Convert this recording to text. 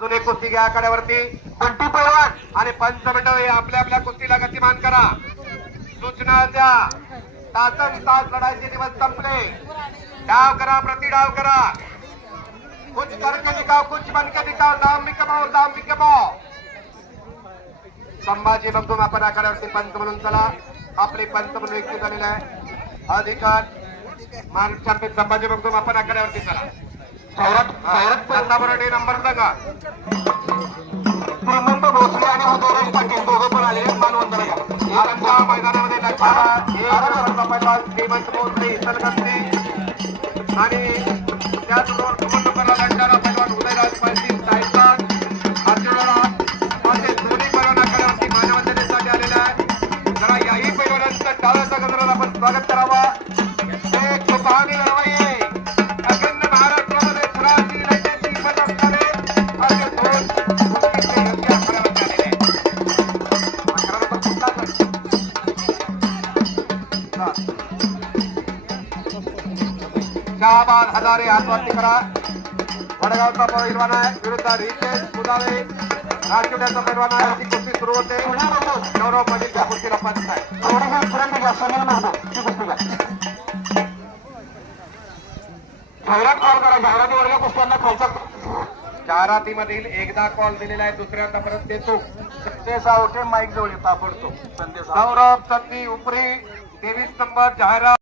जुने कुस्ती घ्या आखाड्यावरती बंटी पैलवान आणि पंचमंडळ हे आपल्या आपल्या कुस्तीला गतिमान करा. सूचना द्या. तासन तास लढाईचे दिवस संपले. डाव करा, प्रतिडाव करा. कुछ करके दिखाओ, कुछ बन के दिखाओ. नाम भी कमाओ, दाम भी कमाओ. संभाजी बघतो आपण आखाड्यावरती पंच म्हणून चला. आपले पंच म्हणून व्यक्ती झालेला आहे. अधिकार महाराष्ट्र संभाजी बघतो आपण आखाड्यावरती चला. नंबर सांगा. श्रीमंत भोसले आणि उदयराज पाटील दोघं पण आले मानवंदरा मैदानामध्ये श्रीमंत भोसले इचलकरंजी आणि त्याचबरोबर दोन नंबरला लढणारा पैलवान उदयराज पाटील सायकल असे दोन्ही पैलवान आखाड्यावरती मानवंदनेसाठी आलेले आहे. जरा याही पैलवानांचं टाळ्याचा गजरात आपण स्वागत करावा. एक पाहणी लढवाई अखंड महाराष्ट्रामध्ये पुराची लढण्याची हिंमत असणारे असे दोन कुस्तीचे योग्य आखाड्यावरती आलेले आहेत. शहाबाद हजारे हातवरती करा. वडगावचा पैलवान आहे विरुद्ध रितेश मुदावे राजवाड्याचा पैलवान आहे. ती कुस्ती सुरू होते. गौरव पाटील त्या कुस्तीला पंच आहे. जाहिरात कॉल करा. जाहिरातीवरल्या कुस्त्यांना खालचा जाहिरातीमधील एकदा कॉल दिलेला आहे. दुसऱ्यांदा परत देतो. संदेश आवटे माईक जवळ ताबडतोब. संदेश गौरव सत्ती उपरी 23 नंबर जाहिरात.